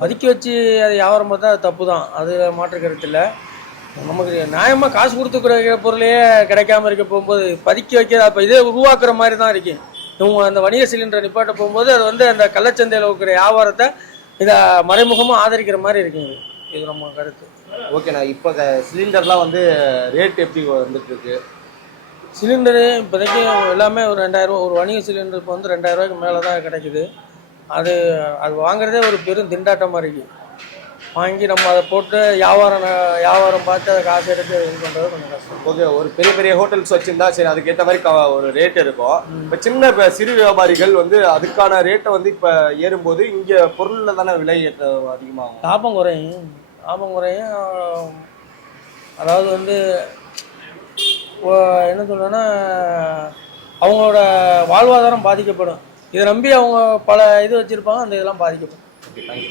பதுக்கி வச்சு அது வியாபாரம் பார்த்தா அது தப்பு தான், அது மாற்று கருத்து இல்லை. நமக்கு நியாயமாக காசு கொடுத்து கிடைக்கிற பொருளையே கிடைக்காம இருக்க போகும்போது பதுக்கி வைக்கிறது அப்போ இதே உருவாக்குற மாதிரி தான் இருக்கு. இவங்க அந்த வணிக சிலிண்டரை நிப்பாட்ட போகும்போது அது வந்து அந்த கள்ளச்சந்தையில் வைக்கிற வியாபாரத்தை இதை மறைமுகமாக ஆதரிக்கிற மாதிரி இருக்குங்க. இது நம்ம கருத்து. ஓகேண்ணா, இப்போ சிலிண்டர்லாம் வந்து ரேட் எப்படி வந்துட்டு இருக்கு? சிலிண்டரு இப்போதைக்கு எல்லாமே ஒரு 2000 ரூபா. ஒரு வணிக சிலிண்டர் இப்போ வந்து 2000 ரூபாய்க்கு மேலே தான் கிடைக்குது. அது அது வாங்குறதே ஒரு பெரும் திண்டாட்டமாக இருக்குது. வாங்கி நம்ம அதை போட்டு வியாபாரம் பார்த்து அதை காசு எடுத்து இது பண்ணுறது கொஞ்சம் கஷ்டம். ஓகே, ஒரு பெரிய பெரிய ஹோட்டல்ஸ் வச்சுருந்தா சரி, அதுக்கேற்ற மாதிரி ஒரு ரேட் இருக்கும். இப்போ சின்ன சிறு வியாபாரிகள் வந்து அதுக்கான ரேட்டை வந்து இப்போ ஏறும்போது இங்கே பொருளில் தானே விலை அதிகமாகும், லாபம் குறையும். அதாவது வந்து என்ன சொல்றேன்னா, அவங்களோட வாழ்வாதாரம் பாதிக்கப்படும். இதை நம்பி அவங்க பல இது வச்சுருப்பாங்க, அந்த இதெல்லாம் பாதிக்கப்படும். Okay, thank you.